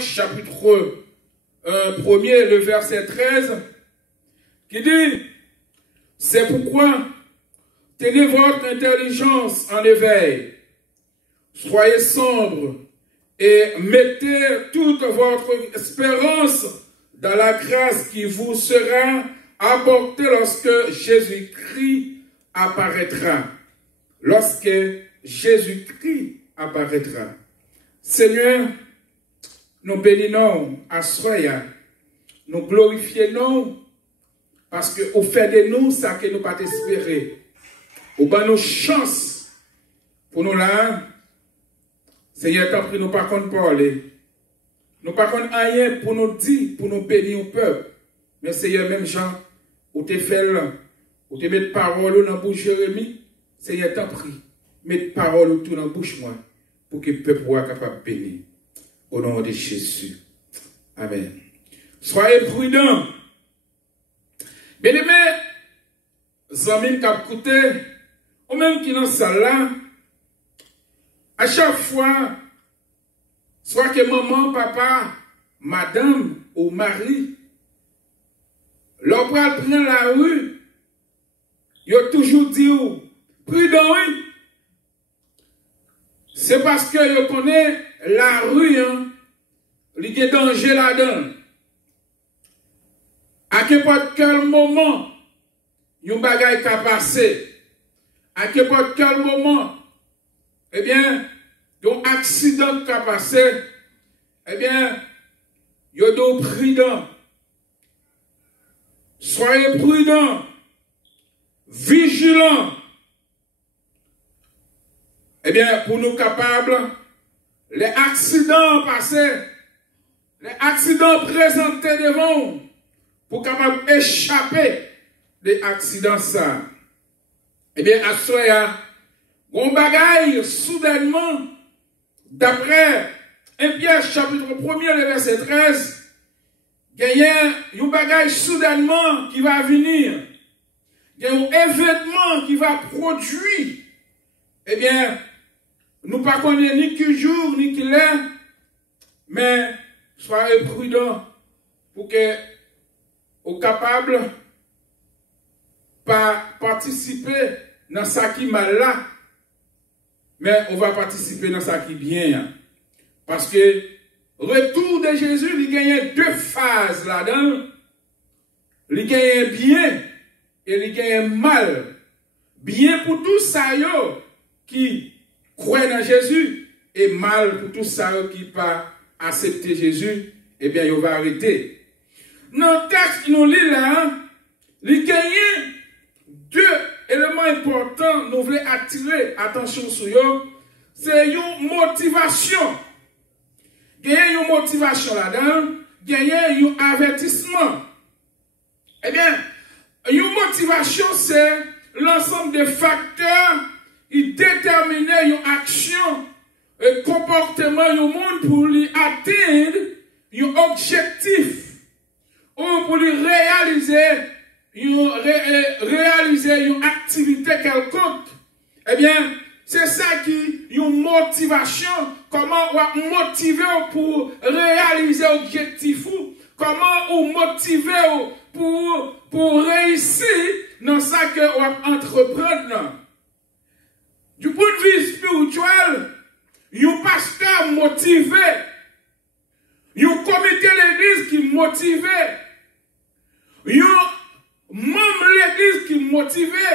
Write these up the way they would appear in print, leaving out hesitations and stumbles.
chapitre 1er, le verset 13, qui dit, c'est pourquoi tenez votre intelligence en éveil, soyez sobre et mettez toute votre espérance dans la grâce qui vous sera apportée lorsque Jésus-Christ apparaîtra. Lorsque Jésus-Christ apparaîtra. Seigneur, nous bénissons à Soya, nous glorifions parce que au fait de nous, ça que nous pas espérer. Au bas nos chances pour nous là, Seigneur, tant pis nous pas contre parler. Nous pas contre rien pour nous dire, pour nous bénir au peuple. Mais Seigneur, même Jean, où tu fait là, où tu mets parole dans la bouche Jérémie, Seigneur, tant pis, mets parole tout dans la bouche moi, pour que le peuple soit capable de bénir. Au nom de Jésus. Amen. Soyez prudents. Bien-aimés, amis qui écouté, ou même qui dans salle là, à chaque fois, soit que maman, papa, madame ou mari, leur prend la rue, ils ont toujours dit, prudent, oui. C'est parce que je connais la rue, hein, il y a danger là-dedans. À quel moment, il y a un bagage qui a passé. À quel moment, eh bien, il y a un accident qui a passé. Eh bien, il y a des prudents. Soyez prudents, vigilants. Eh bien, pour nous capables, les accidents passés, les accidents présentés devant, pour capables d'échapper des accidents ça. Eh bien, à Soya, on bagaille soudainement, d'après 1 Pierre chapitre 1er, le verset 13, il y a un bagaille soudainement qui va venir. Il y a un événement qui va produire. Eh bien, nous ne connaissons ni qui jour, ni qui l'heure, mais soyez prudents pour que vous capables de pas participer dans ce qui est mal là, mais on va participer dans ce qui est bien. Parce que retour de Jésus, il y a deux phases là-dedans. Il y a bien et il y a mal. Bien pour tous ça qui croient dans Jésus et mal pour tous ça qui ne pas accepter Jésus, eh bien, il va arrêter. Dans le texte, nous lisons là, il y a deux éléments importants, nous voulons attirer attention sur eux. C'est une motivation. Il y a une motivation là-dedans, il y a un avertissement. Eh bien, une motivation, c'est l'ensemble des facteurs qui déterminent une action, un comportement, un monde pour lui atteindre un objectif ou pour lui réaliser une activité quelconque. Eh bien, c'est ça qui est une motivation. Comment on motiver pour réaliser l'objectif ou comment on motiver pour réussir dans ça que on entreprendre. Du point de vue spirituel, un pasteur motivé, un comité de l'église qui est motivé, un membre de l'église qui est motivé.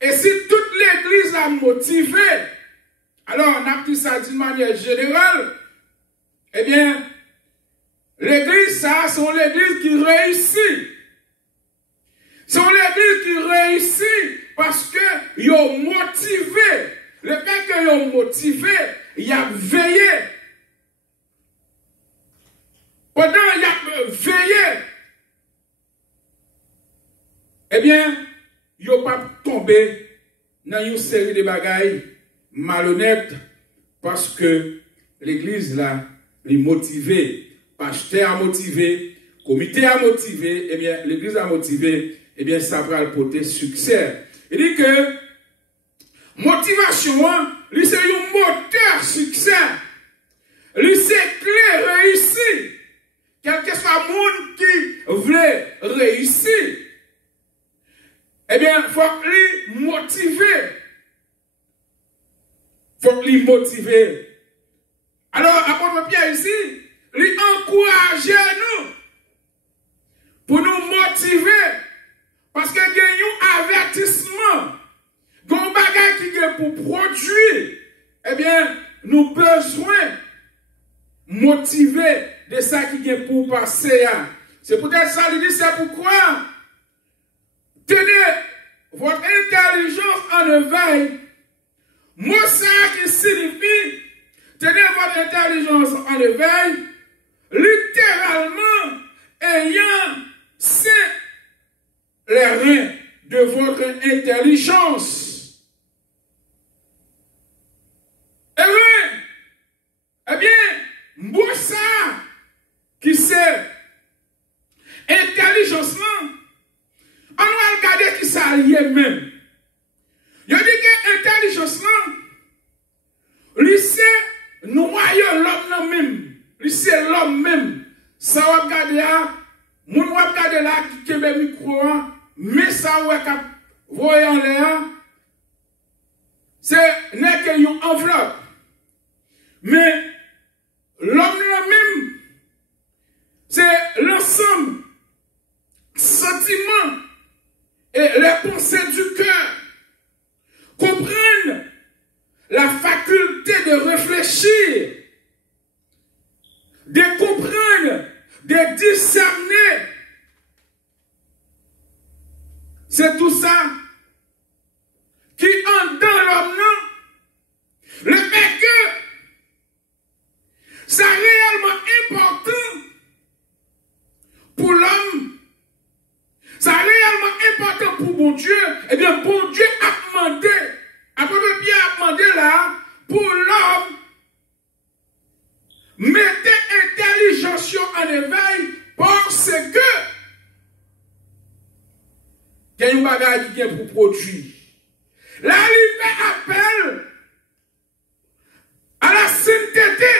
Et si toute l'église a motivé, alors on a pris ça d'une manière générale, eh bien, l'église, ça, c'est l'église qui réussit. C'est l'église qui réussit parce que ils ont motivé. Le fait qu'ils ont motivé, il a veillé. Pendant qu'il a veillé, eh bien, ils n'ont pas tombé dans une série de bagailles malhonnêtes parce que l'église là, est motivée, pasteur a motivé, comité a motivé, eh bien, l'église a motivé, eh bien, ça va le porter succès. Il dit que motivation, lui c'est un moteur succès. Lui c'est clé réussi. réussir, eh bien, il faut lui motiver. Il faut lui motiver. Alors, apôtre Pierre ici, lui encourager nous pour nous motiver. Parce que il y a un avertissement, un bagage qui est pour produire, eh bien, nous besoin motiver de ça qui est pour passer. C'est peut-être ça, il dit, c'est pourquoi tenez votre intelligence en éveil. Moi, ça qui signifie tenez votre intelligence en éveil, littéralement ayant les reins de votre intelligence. Et oui, eh bien, moi ça qui c'est intelligence là, on va regarder qui ça lié même. Il dit que intelligence là, lui c'est noyau l'homme même, lui c'est l'homme même. Ça va regarder là, moun va regarder là qui est micro, mais ça va voyer en l'air, c'est n'est que une enveloppe. Mais l'homme même, c'est l'ensemble, sentiments et les pensées du cœur. Comprendre la faculté de réfléchir, de comprendre, de discerner. C'est tout ça qui entre dans l'homme, non? Le fait que c'est réellement important pour l'homme, c'est réellement important pour bon Dieu. Eh bien, bon Dieu a demandé, après Pierre a demandé là, pour l'homme, mettez intelligence en éveil parce que il y a une bagarre qui est pour produire. Là, il fait appel à la sainteté.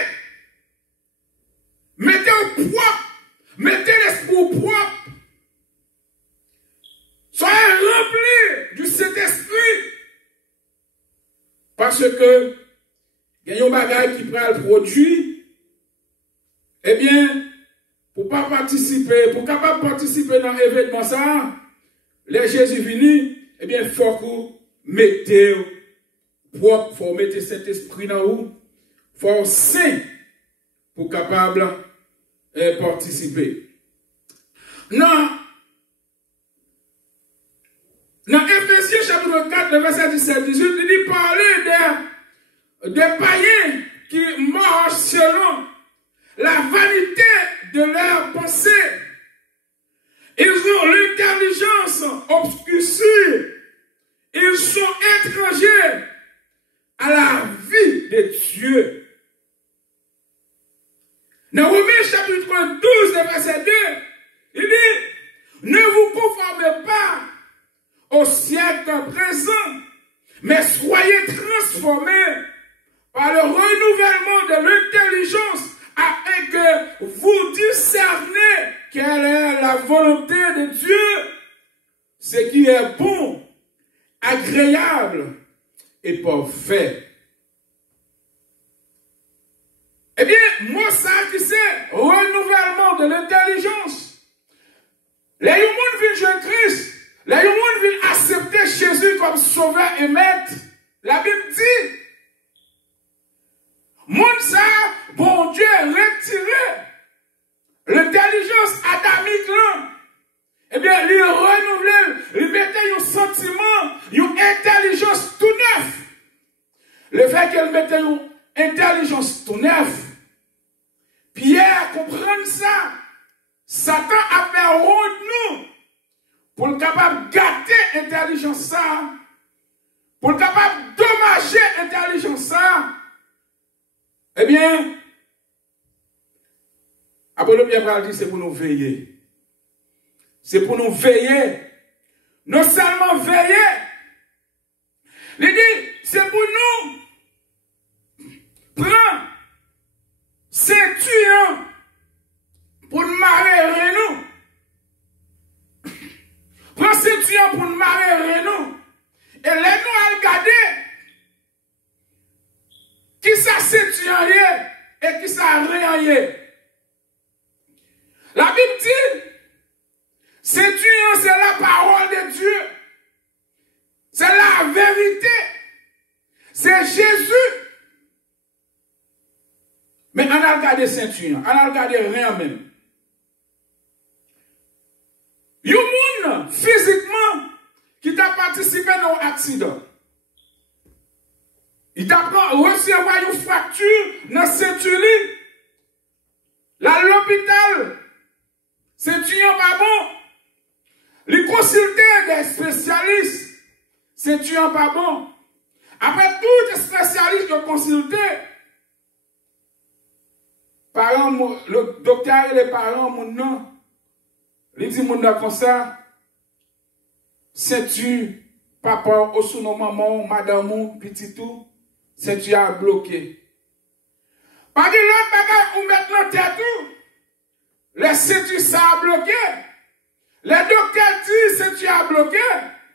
Mettez au propre, mettez l'esprit au propre. Soyez remplis du Saint-Esprit. Parce que il y a un bagage qui prend le produit. Eh bien, pour pas participer, pour capable participer dans l'événement ça, les Jésus venu, eh bien, il faut que vous mettez propre, il faut mettre cet esprit dans vous, il faut saint pour capable participer. Dans Ephésiens chapitre 4, le verset 17-18, il dit parler des païens qui marchent selon la vanité de leurs pensées. Ils ont l'intelligence obscure. Ils sont étrangers à la vie de Dieu. Dans Romains chapitre 12, verset 2, il dit, ne vous conformez pas au siècle présent, mais soyez transformés par le renouvellement de l'intelligence afin que vous discernez quelle est la volonté de Dieu, ce qui est bon, agréable et parfait. Eh bien, moi, ça qui c'est renouvellement de l'intelligence. Les gens viennent jouer Christ. Les gens viennent accepter Jésus comme sauveur et maître. La Bible dit, mon ça, bon Dieu, retiré l'intelligence adamique là. Eh bien, il renouvelait, il mettait un sentiment, une intelligence tout neuf. Le fait qu'elle mettait une intelligence tout neuf, Pierre comprend ça. Satan a fait honte nous pour le capable de gâter l'intelligence ça, pour le capable de dommager l'intelligence ça. Eh bien, Apôtre Pierre dit c'est pour nous veiller. C'est pour nous veiller. Non seulement veiller, il dit c'est pour nous prendre ceinture pour nous marier nous. Bible dit, ceinture, c'est la parole de Dieu. C'est la vérité. C'est Jésus. Mais on a regardé ceinture, on a regardé rien même. Il y a un monde physiquement qui t'a participé dans un accident. Il t'a recevoir une fracture dans la ceinture. Là, l'hôpital, ceinture pas bon. Il consulter des spécialistes, ceinture pas bon. Après tous les spécialistes ont consulté, parents, le docteur et les parents, mon nom, il dit mon nom comme ça, ceinture, papa, au sous maman, madame, petit tout, ceinture a bloqué. Parce que l'autre bagage ou maintenant tête tout, les ceintures ça a bloqué. Les docteurs disent ceinture a bloqué.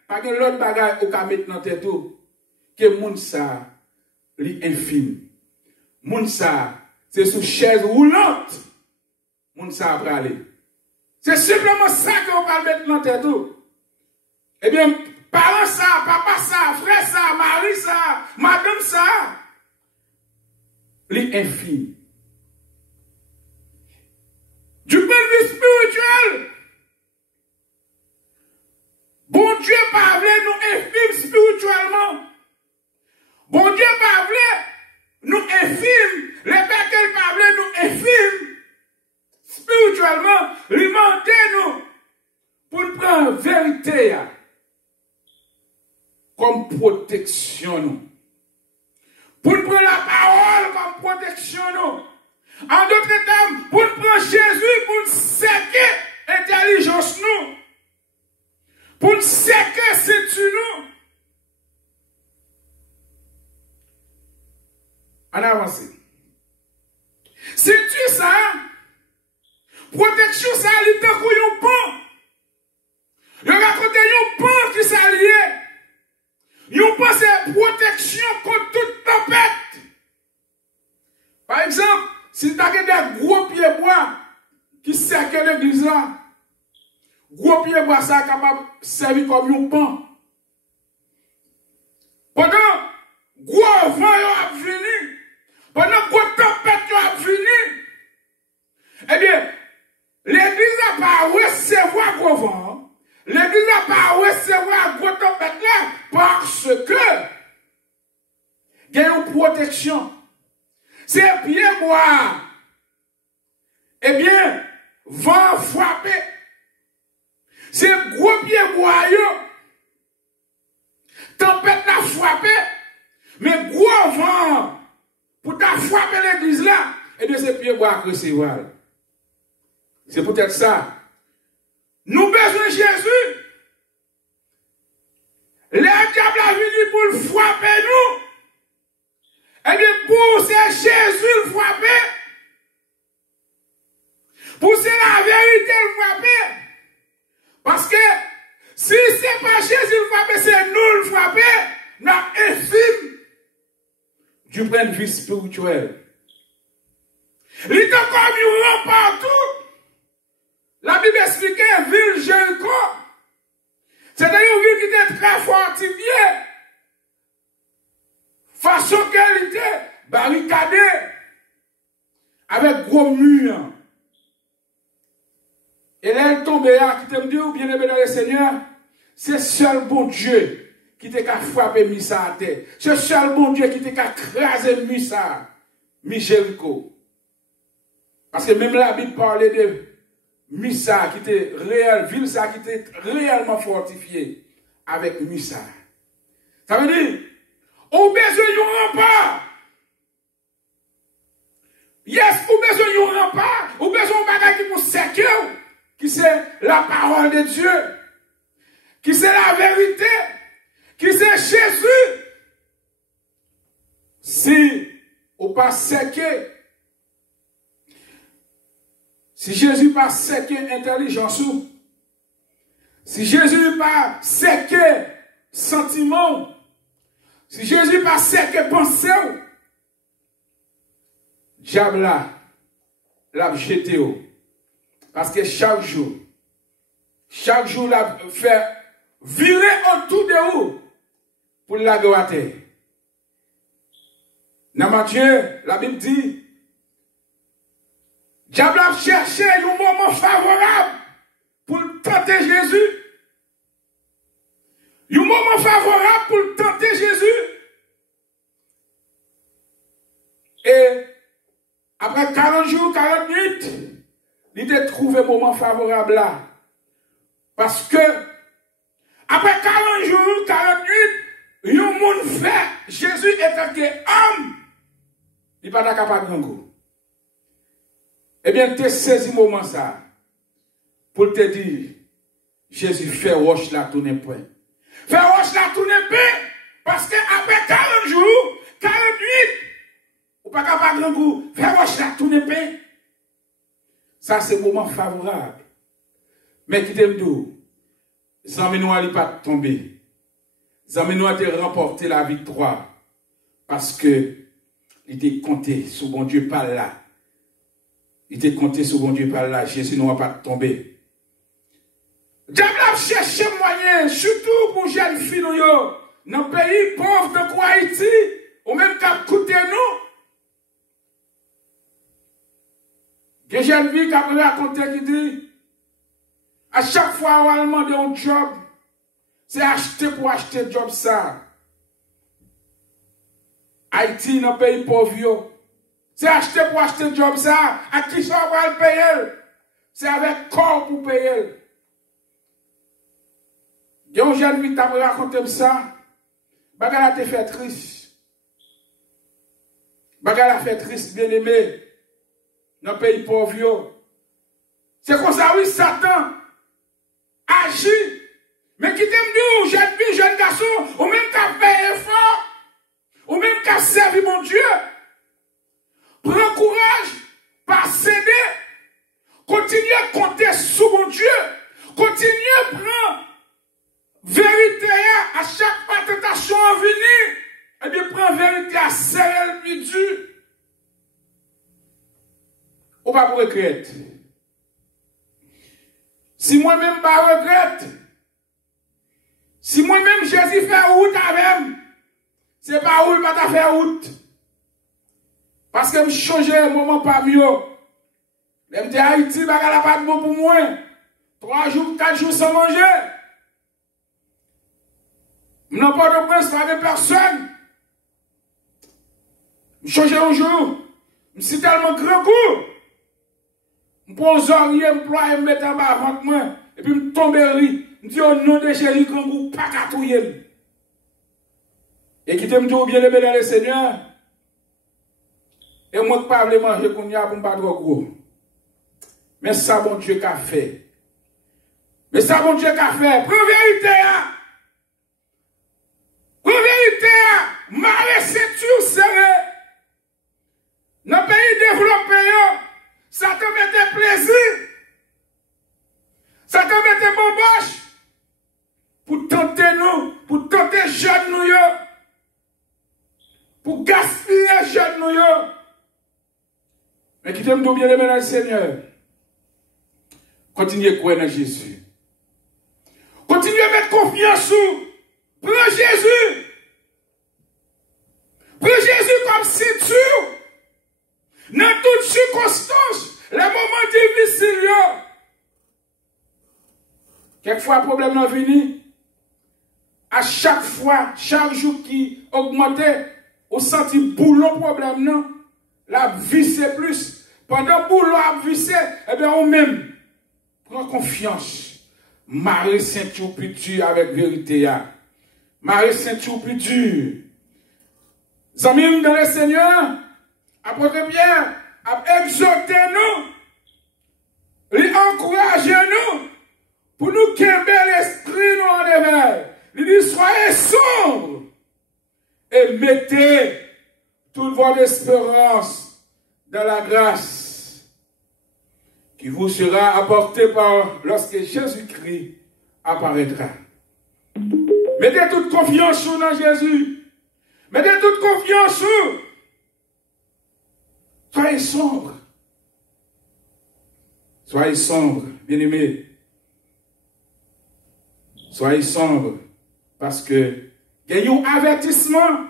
Parce que l'autre bagage ou ka mettre dans tête tout, que moun ça, li infime. Moun ça, c'est sous chaise roulante. Moun ça a pralé. C'est simplement ça qu'on va mettre dans tête tout. Eh bien, parents ça, papa ça, frère ça, mari ça, madame ça, li infime. Du point de vue spirituel, bon Dieu parle nous infime spirituellement. Bon Dieu parle nous infime, les bêtes qu'elle parle nous infime spirituellement, lui mandez nous pour nous prendre vérité comme protection nous. Pour nous prendre la parole comme protection nous. En d'autres termes, pour nous prendre Jésus, pour nous séquer l'intelligence nous. Pour nous séquer ceinture nous. On avance. Ceinture ça, protection ça, il est un couillon pont. Il y a raconté un pont qui s'allie. Yon pense protection contre toute tempête. Par exemple, si tu as des gros pieds bois qui servent l'église là, gros pieds bois ça est capable de servir comme un pont. Pendant gros vent a venu, pendant gros tempête a venu, eh bien, l'église n'a pas recevoir gros vent. L'église n'a pas recevoir gros tempête là parce que il y a une protection. C'est bien bois. Eh bien, vent frapper. C'est gros pied bois yo. Tempête n'a frappé. Mais gros vent pour ta frapper l'église là. Eh bien, c'est pied bois à recevoir. C'est peut-être ça. Nous besoin de Jésus. Le diable a venu pour le frapper nous. Eh bien, pour c'est Jésus le frapper. Pour c'est la vérité le frapper. Parce que si ce n'est pas Jésus le frapper, c'est nous le frapper. Nous infime du point de vue spirituel. Il est encore mis partout. La Bible expliquait ville Jéricho. C'était une ville qui était très fortifiée. Façon qu'elle était barricadée avec gros murs. Et là, elle tombait là, qui te me dit, bien aimé dans le Seigneur, c'est seul bon Dieu qui t'a frappé Misa à terre. C'est seul bon Dieu qui t'a crasé Misa, Jéricho. Parce que même la Bible parlait de Misa qui était réel, ville ça qui était réellement fortifiée avec Misa. Ça veut dire, on besoin d'un rempart. Yes, on besoin d'un rempart. On besoin d'un bagage qui nous sécure, qui c'est la parole de Dieu, qui c'est la vérité, qui c'est Jésus. Si on pas séqué, si Jésus pas séqué intelligence, si Jésus pas séqué sentiment, si Jésus pas séqué pensée, diable là, l'a jeté. Parce que chaque jour, la fait virer autour de vous pour la gratter. Dans Matthieu, la Bible dit, diable a cherché un moment favorable pour tenter Jésus. Un moment favorable pour tenter Jésus. Et après 40 jours, 40 minutes, il a trouvé un moment favorable là. Parce que, après 40 jours, 40 minutes, un monde fait, Jésus est en tant qu'homme, il n'est pas capable de grand. Eh bien, tu saisi le moment ça, pour te dire, Jésus fait roche là tourner point. Fait roche là tourner point, parce que après 40 jours, 40 minutes, ou pas capable de grand goût, fait roche là tourner point. Ça, c'est un moment favorable. Mais qui t'aime d'où? Zamenoua n'est pas tombé. Zamenoua a remporté la victoire. Parce que il était compté sur bon Dieu par là. Il était compté sur bon Dieu par là. Jésus n'a pas tombé. Diable a cherché moyen, surtout pour jeunes filles dans le pays pauvre de Haïti, ou même qu'à coûter nous. Des jeunes filles qui ont raconté qui dit, à chaque fois on a demandé un job, c'est acheter pour acheter un job ça. Haïti dans le pays pauvre, c'est acheter pour acheter un job ça. À qui ça va le payer? C'est avec corps pour payer. Il y a un jeune qui t'a raconté ça. Bagala te fait triste. Bagala fait triste, bien aimé. Dans le pays pauvre. C'est comme ça, oui, Satan agit. Mais qui t'aime dit, jeune fille, jeune garçon, ou même qu'à faire effort, ou même qu'à servir mon Dieu. Prends courage, pas céder. Continuez à compter sur mon Dieu. Continuez à prendre vérité à chaque fois tentation à venir. Eh bien, prends vérité à serrer le plus dur. Ou pas pour regretter. Si moi-même pas regrette, si moi-même Jésus fait route avec, c'est pas route, pas faire route. Parce que je change un moment pas mieux. Je me dis Haïti, je ne pas de bon pour moi. 3 jours, 4 jours sans manger. Je n'ai pas de prince avec personne. Je change un jour. Je suis tellement grand coup. Je prends un oreiller, je me mets en bas avant moi. Et puis je tombe en riz. Je dis au nom de Jésus, grand coup, pas qu'à tout. Et qui te me dit bien aimé dans le Seigneur. Et moi, je ne parle pas manger pour ne pas trop gros. Mais ça, bon Dieu qu'a fait. Mais ça, bon Dieu qu'a fait. Prends vérité. Prends vérité. Marre ceinture serrée. Dans le pays développé, ça te mettait plaisir. Ça te mettait bomboche. Pour tenter nous. Pour tenter jeunes nous. Pour gaspiller jeunes nous. Mais qui t'aime bien aimer dans le Seigneur. Continuez à croire en Jésus. Continuez à mettre confiance sur. Prends Jésus. Prends Jésus comme ceinture. Dans toutes circonstances, les moments difficiles. Quelquefois, le problème est venu. À chaque fois, chaque jour qui augmentait, on sentit boulot problème, non? La vie c'est plus. Pendant que boulot a vissé, eh bien, on même prend confiance. Marie ceinture plus dur avec vérité. Marie ceinture plus dur. Amis dans le Seigneur, après bien, exhortez nous, encouragez nous, pour nous qu'aimer l'esprit nous en éveil. Il dit, soyez sombres et mettez toute votre espérance dans la grâce qui vous sera apportée par lorsque Jésus-Christ apparaîtra. Mettez toute confiance dans Jésus. Mettez toute confiance sur. Soyez sobre. Soyez sombre, bien-aimés. Soyez sombre. Parce que, il y a un avertissement.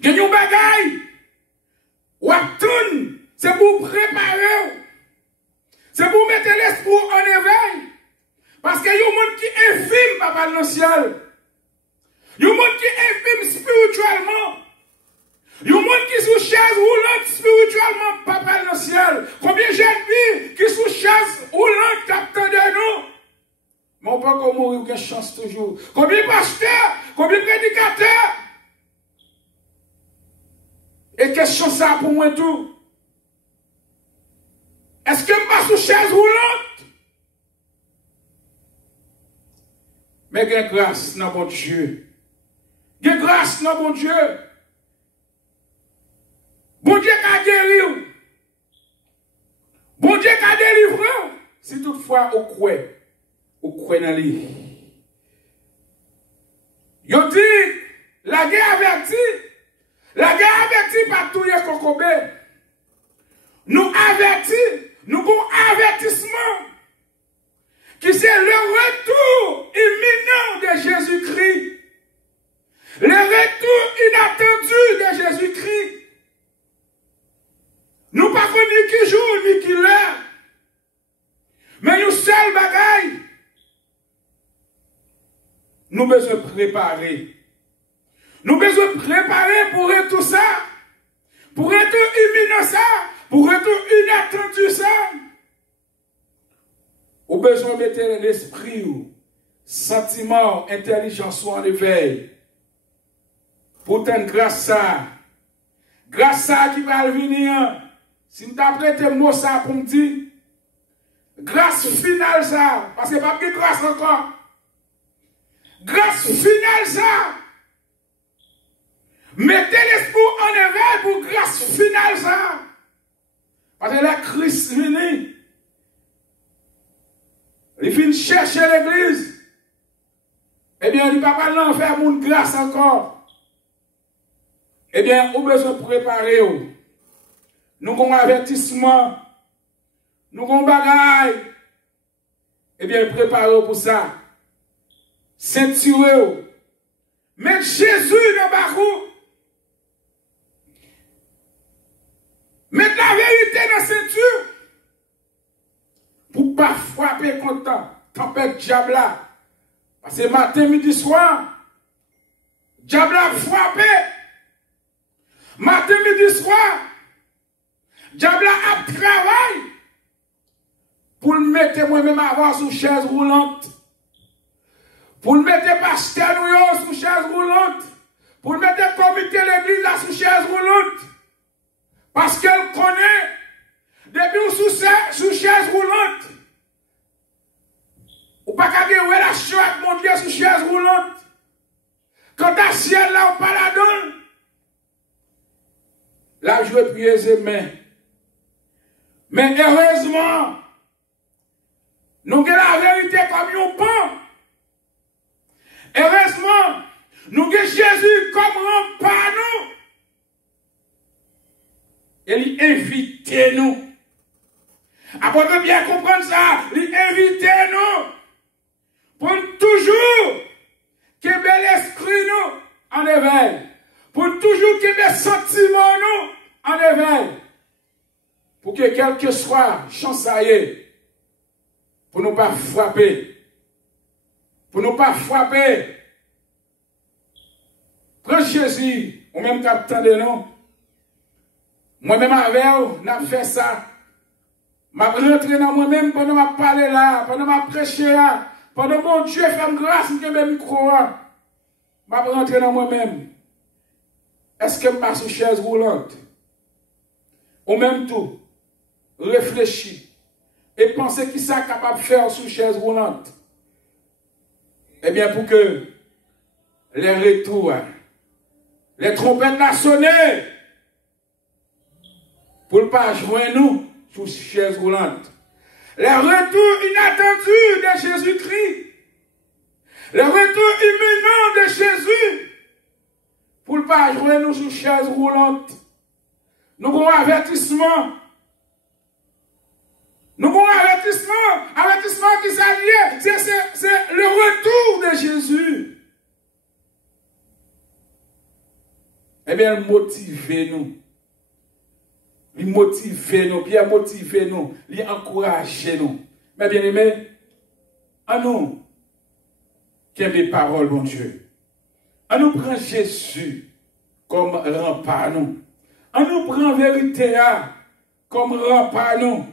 Il y a un bagaille. Waptoun, c'est pour préparer. C'est pour mettre l'esprit en éveil. Parce qu'il y a un monde qui est infime, papa dans le ciel. Il y a un monde qui est infime spirituellement. Il y a un monde qui est sous chaise roulante spirituellement, papa dans le ciel. Combien de jeunes filles qui sont sous chaise roulante captant de nous? Mais on peut encore mourir ou qu'il chance toujours. Combien de pasteurs, combien de prédicateurs? Et question ça pour moi tout? Est-ce que je passe sous chaise roulante? Mais il y a grâce dans mon Dieu. Il y a grâce dans mon Dieu. Bon Dieu qui a guéri. Bon Dieu qui a délivré. Si toutefois au croit dans lui. Yo dit, la guerre avertit. La guerre avertit par tout les cocobés. Nous avertit, nous avons avertissement. Qui c'est le retour imminent de Jésus-Christ. Le retour inattendu de Jésus-Christ. Nous ne pouvons pas ni qui jour ni qui l'heure. Mais nous seuls bagailles. Nous besoin préparer. Nous besoin préparer pour tout ça. Pour retour imminent ça. Pour retour inattendu ça. Ou besoin de mettre l'esprit, sentiment, intelligence en éveil. Pourtant, grâce à ça qui va venir, si nous avons prêté mot ça pour me dire, grâce finale ça, parce que pas de grâce encore. Grâce finale ça. Mettez l'esprit en éveil pour grâce finale ça. Parce que la Christ vient. Il vient chercher l'église. Eh bien, il ne va pas l'enfer pour une grâce encore. Eh bien, on a besoin de préparer. Nous avons un avertissement. Nous avons un bagaille. Eh bien, préparez pour ça. Ceinturez. Mettez Jésus dans le barou. Mettez la vérité dans la ceinture. Pour ne pas frapper contre tempête diable là. Parce que matin, midi, soir, diable a frappé. Matin, midi, soir, diable a travaillé pour le mettre moi-même avant sous chaise roulante. Pour le mettre pasteur nous sous chaise roulante. Pour le mettre comité l'église là sous chaise roulante. Parce qu'elle connaît, depuis sous chaise roulante, ou pas qu'à une relation avec mon Dieu sous chaise roulante. Quand ta ciel là, on pas la donne. Là, je vais prier ses mains. Mais heureusement, nous avons la vérité comme un pan. Heureusement, nous avons Jésus comme rempart nous. Et il invite nous. Après bien comprendre ça, il invite nous. Pour toujours qu'il y ait l'esprit nous en éveil. Pour toujours qu'il y ait sentiments nous en éveil. Pour que quel que soit chansaillé, pour ne pas frapper. Pour ne pas frapper. Prends Jésus, ou même capitaine de nous. Moi-même avec vous, n'a fait ça. Je suis rentré dans moi-même pendant que je parle là, pendant que je prêche là, pendant que mon Dieu fait grâce, je me micro là. Je suis rentré dans moi-même. Est-ce que je passe sur chaise roulante? Ou même tout, réfléchir et penser qui ça capable de faire sur chaise roulante? Eh bien, pour que les retours, les trompettes la sonner, pour ne pas joindre nous sous chaise roulante. Le retour inattendu de Jésus-Christ. Le retour imminent de Jésus. Pour ne pas joindre nous sous chaise roulante. Nous avons un avertissement. Nous avertissement qui s'allie, c'est le retour de Jésus. Eh bien, motivez-nous. Il motive nous, puis il motive nous, il encourage nous. Mais bien aimé, à nous, qui aiment les paroles, mon Dieu, à nous prendre Jésus comme rempart nous. À nous prendre vérité comme rempart nous,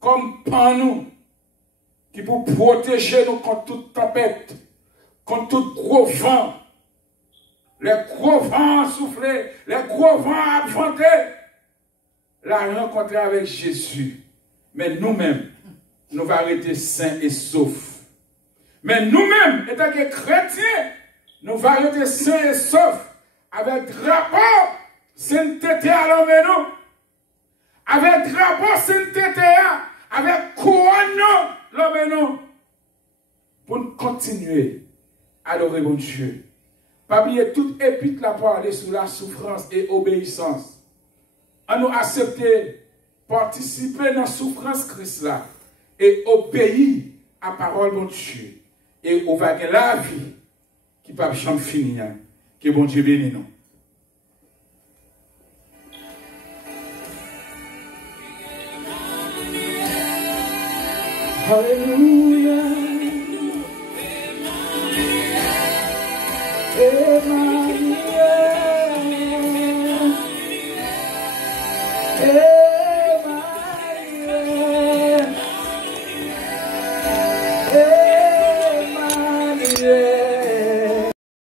comme pan nous, qui pour protéger nous contre toute tempête, contre tout gros vent. Les gros vents soufflés, les gros vents abventés. La rencontrer avec Jésus. Mais nous-mêmes, nous allons arrêter sains et saufs. Mais nous-mêmes, étant que chrétiens, nous allons arrêter sains et saufs. Avec drapeau, sainteté à l'homme, avec drapeau, sainteté, avec couronne, l'homme, pour nous continuer à adorer mon Dieu. Pas oublier toute épître la parler sur la souffrance et obéissance. À nous accepter, participer dans la souffrance Christ là et obéir à la parole de Dieu. Et on va gagner la vie qui ne peut jamais finir. Que bon Dieu bénisse nous. Alléluia.